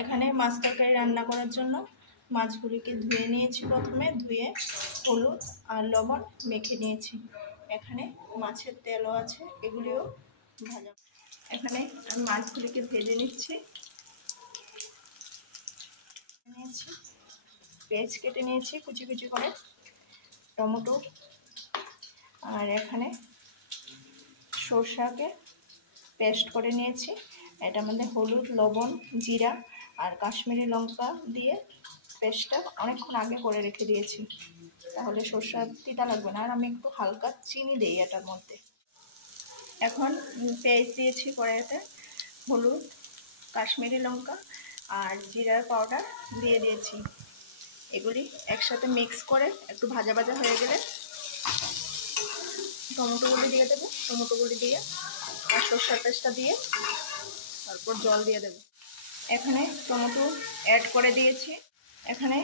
এখানে মাছ তরকারি রান্না করার জন্য মাছগুলিকে ধুয়ে নিয়েছি। প্রথমে ধুয়ে হলুদ আর লবণ মেখে নিয়েছি। এখানে মাছের তেলও আছে, এগুলিও ভাজা। এখানে আমি মাছগুলিকে ভেজে নিচ্ছি। পেঁয়াজ কেটে নিয়েছি কুচি কুচি করে, টমেটো, আর এখানে সরষাকে পেস্ট করে নিয়েছি। এটার মধ্যে হলুদ, লবণ, জিরা আর কাশ্মীরি লঙ্কা দিয়ে পেস্টটা অনেকক্ষণ আগে করে রেখে দিয়েছি, তাহলে সরষা তিতা লাগবে না। আর আমি একটু হালকা চিনি দিই এটার মধ্যে। এখন পেঁয়াজ দিয়েছি কড়াইতে, হলুদ, কাশ্মীরি লঙ্কা আর জিরার পাউডার দিয়ে দিয়েছি। এগুলি একসাথে মিক্স করে একটু ভাজা ভাজা হয়ে গেলে টমেটোগুলি দিয়ে দেবো। টমেটোগুলি দিয়ে আর সরষার পেস্টটা দিয়ে তারপর জল দিয়ে দেবো। এখানে টমেটো অ্যাড করে দিয়েছি। এখানে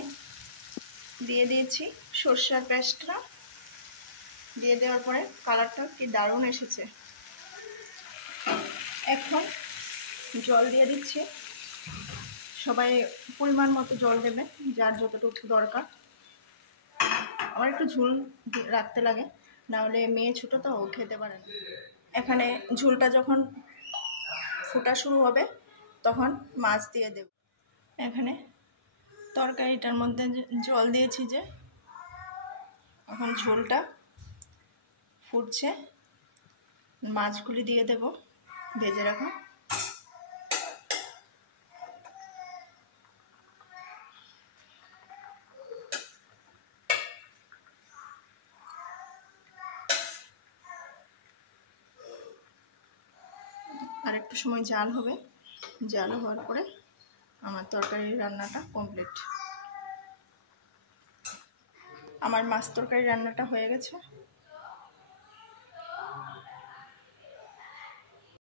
দিয়ে দিয়েছি সরষার পেস্টটা। দিয়ে দেওয়ার পরে কালারটা কি দারুণ এসেছে। এখন জল দিয়ে দিচ্ছি। সবাই পরিমাণ মতো জল দেবে, যার যতটুকু দরকার। আমার একটু ঝোল রাখতে লাগে, নাহলে মেয়ে ছোটো তো, ও খেতে পারে না। এখানে ঝোলটা যখন ফোটা শুরু হবে তখন মাছ দিয়ে দেব। এখানে তরকারিটার মধ্যে জল দিয়েছি যে, এখন ঝোলটা ফুটছে, মাছগুলি দিয়ে দেব ভেজে রাখা। আর একটু সময় জাল হবে, জাল হওয়ার পরে আমার তরকারির রান্নাটা কমপ্লিট। আমার মাছ তরকারি রান্নাটা হয়ে গেছে।